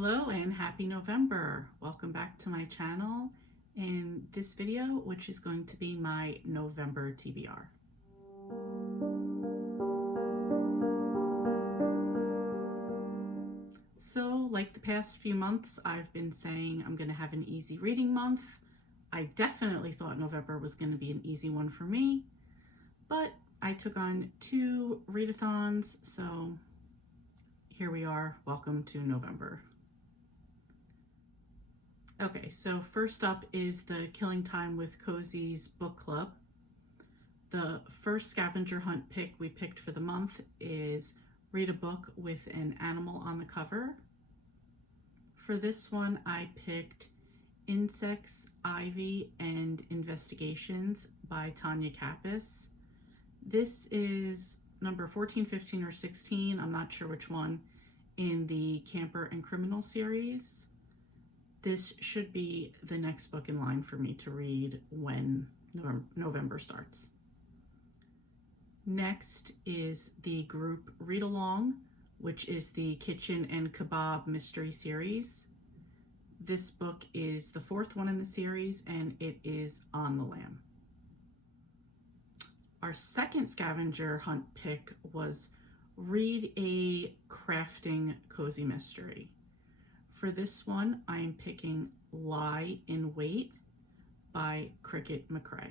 Hello and happy November. Welcome back to my channel in this video, which is going to be my November TBR. So like the past few months, I've been saying I'm going to have an easy reading month. I definitely thought November was going to be an easy one for me, but I took on 2 readathons, so here we are. Welcome to November. Okay, so first up is the Killing Time with Cozies book club. The first scavenger hunt pick we picked for the month is read a book with an animal on the cover. For this one, I picked Insects, Ivy, and Investigations by Tanya Kappas. This is number 14, 15, or 16, I'm not sure which one, in the Camper and Criminal series. This should be the next book in line for me to read when November starts. Next is the group read along, which is the Kitchen and Kebab mystery series. This book is the 4th one in the series and it is On the Lam. Our second scavenger hunt pick was read a crafting cozy mystery. For this one, I am picking Lie in Wait by Cricket McCrae.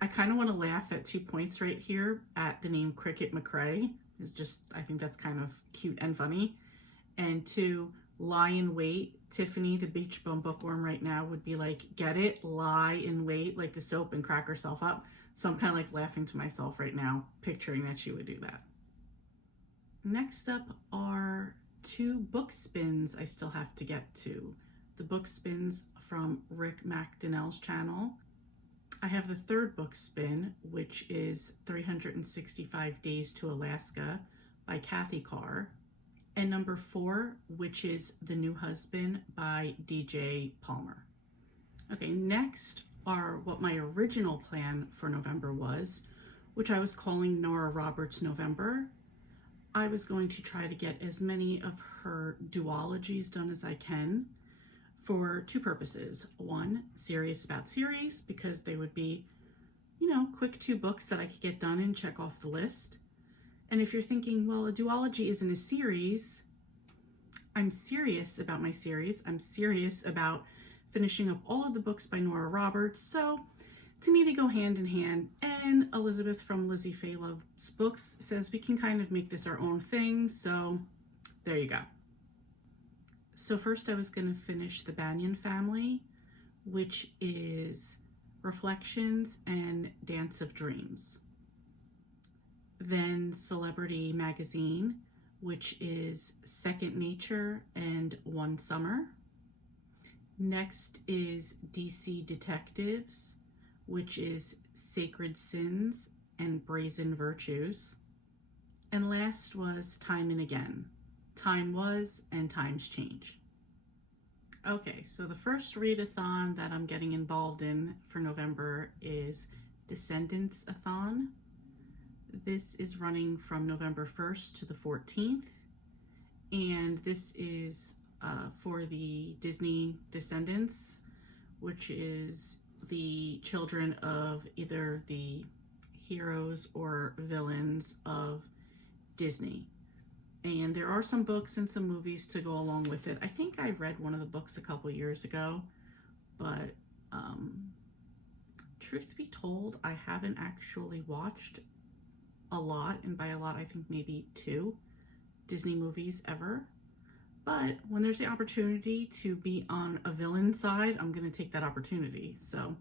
I kind of want to laugh at 2 points right here at the name Cricket McCrae. It's just, I think that's kind of cute and funny. And 2, Lie in Wait. Tiffany, the beach bum bookworm right now, would be like, get it? Lie in wait, like the soap, and crack herself up. So I'm kind of like laughing to myself right now, picturing that she would do that. Next up are 2 book spins I still have to get to. The book spins from Rick McDonnell's channel. I have the 3rd book spin, which is 365 Days to Alaska by Kathy Carr. And number 4, which is The New Husband by DJ Palmer. Okay, next are what my original plan for November was, which I was calling Nora Roberts November. I was going to try to get as many of her duologies done as I can for 2 purposes. 1, serious about series, because they would be, quick 2 books that I could get done and check off the list. And if you're thinking, well, a duology isn't a series, I'm serious about my series. I'm serious about finishing up all of the books by Nora Roberts. So to me, they go hand in hand, and Elizabeth from Lizzie Faye Loves Books says we can kind of make this our own thing, so there you go. So first I was going to finish the Banyan Family, which is Reflections and Dance of Dreams. Then Celebrity Magazine, which is Second Nature and One Summer. Next is DC Detectives, which is Sacred Sins and Brazen Virtues. And last was Time and Again. Time was and times change. Okay, so the first readathon that I'm getting involved in for November is Descendantsathon. This is running from November 1st to the 14th. And this is for the Disney Descendants, which is the children of either the heroes or villains of Disney. And there are some books and some movies to go along with it. I think I read one of the books a couple years ago, but truth be told, I haven't actually watched a lot, and by a lot I think maybe 2 Disney movies ever. But when there's the opportunity to be on a villain side, I'm going to take that opportunity. So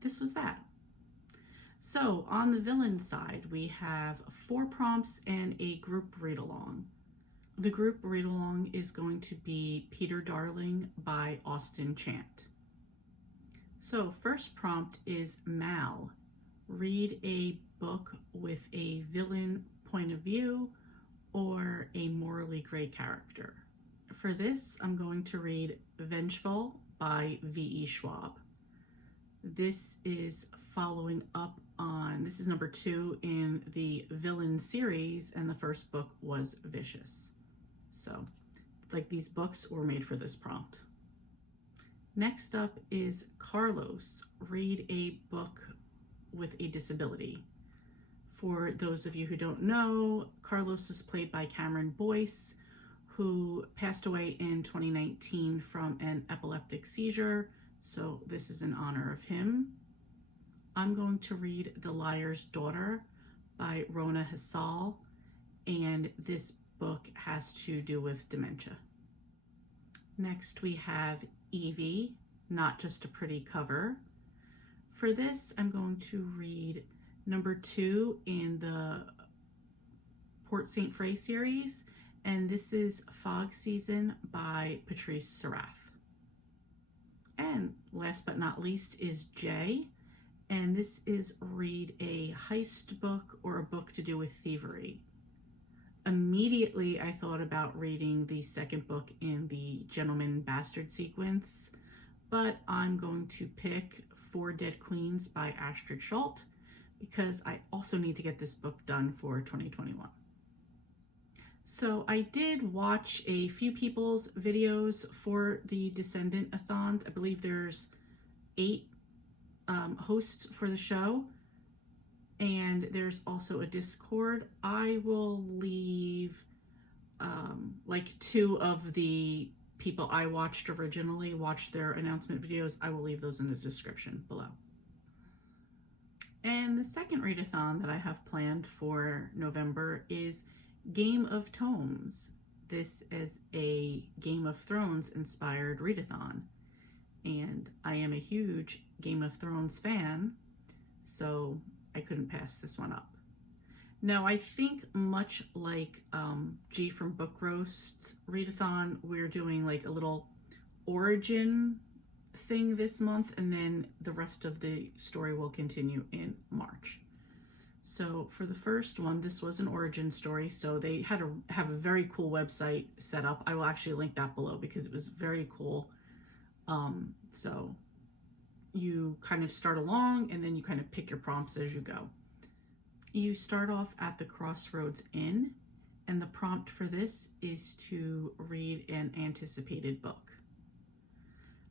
this was that. So on the villain side, we have 4 prompts and a group read-along. The group read-along is going to be Peter Darling by Austin Chant. So first prompt is Mal. Read a book with a villain point of view or a morally gray character. For this, I'm going to read Vengeful by V.E. Schwab. This is following up on, this is number 2 in the villain series, and the first book was Vicious. So like these books were made for this prompt. Next up is Carlos, read a book with a disability. For those of you who don't know, Carlos was played by Cameron Boyce, who passed away in 2019 from an epileptic seizure, so this is in honor of him. I'm going to read The Liar's Daughter by Rona Hassal, and this book has to do with dementia. Next we have Evie, Not Just a Pretty Cover. For this, I'm going to read number 2 in the Port St. Frey series, and this is Fog Season by Patrice Serath. And last but not least is Jay, and this is read a heist book or a book to do with thievery. Immediately I thought about reading the second book in the Gentleman Bastard sequence, but I'm going to pick Four Dead Queens by Astrid Schult because I also need to get this book done for 2021. So I did watch a few people's videos for the Descendantsathons. I believe there's 8 hosts for the show, and there's also a Discord. I will leave like 2 of the people I watched originally, watched their announcement videos. I will leave those in the description below. And the second readathon that I have planned for November is Game of Tomes. This is a Game of Thrones inspired readathon, and I am a huge Game of Thrones fan, so I couldn't pass this one up. Now, I think much like G from Book Roast's readathon, we're doing like a little origin thing this month, and then the rest of the story will continue in March. So for the first one, this was an origin story, so they had to have a very cool website set up. I will actually link that below because it was very cool. So you kind of start along and then you kind of pick your prompts as you go. You start off at the Crossroads Inn, and the prompt for this is to read an anticipated book.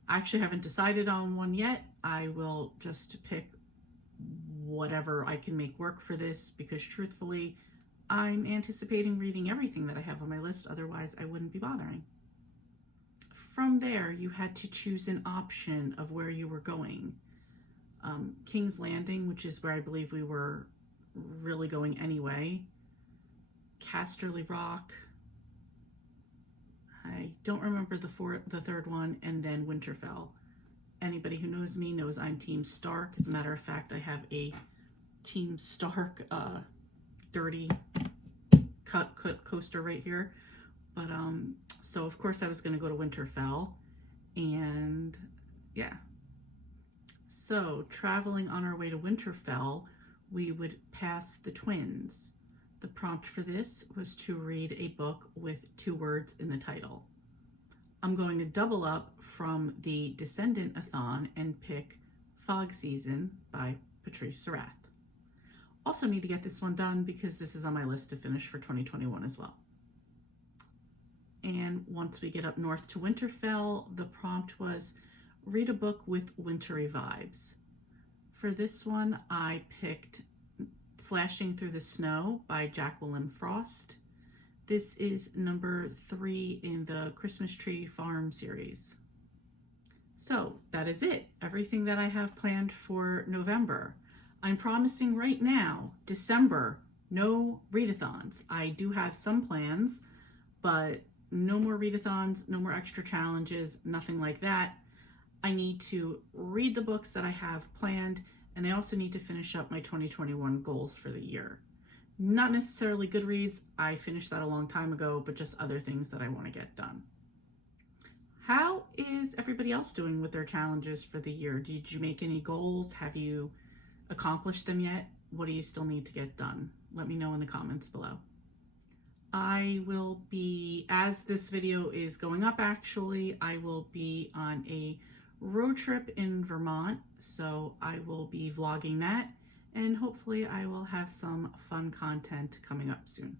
I actually haven't decided on one yet. I will just pick whatever I can make work for this because truthfully, I'm anticipating reading everything that I have on my list, otherwise I wouldn't be bothering. From there, you had to choose an option of where you were going. King's Landing, which is where I believe we were really going anyway. Casterly Rock. I don't remember the third one, and then Winterfell. Anybody who knows me knows I'm Team Stark. As a matter of fact, I have a Team Stark dirty cut coaster right here. But so of course I was going to go to Winterfell, and yeah. So traveling on our way to Winterfell, we would pass the twins. The prompt for this was to read a book with 2 words in the title. I'm going to double up from the Descendantsathon and pick Fog Season by Patrice Serath. Also need to get this one done because this is on my list to finish for 2021 as well. And once we get up north to Winterfell, the prompt was read a book with wintry vibes. For this one, I picked Slashing Through the Snow by Jacqueline Frost. This is number 3 in the Christmas Tree Farm series. So that is it. Everything that I have planned for November. I'm promising right now, December, no readathons. I do have some plans, but no more readathons, no more extra challenges, nothing like that. I need to read the books that I have planned, and I also need to finish up my 2021 goals for the year. Not necessarily Goodreads, I finished that a long time ago, but just other things that I want to get done. How is everybody else doing with their challenges for the year? Did you make any goals? Have you accomplished them yet? What do you still need to get done? Let me know in the comments below. I will be, as this video is going up actually, I will be on a road trip in Vermont, so I will be vlogging that, and hopefully I will have some fun content coming up soon.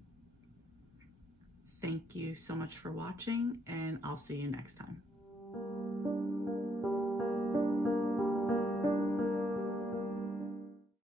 Thank you so much for watching, and I'll see you next time.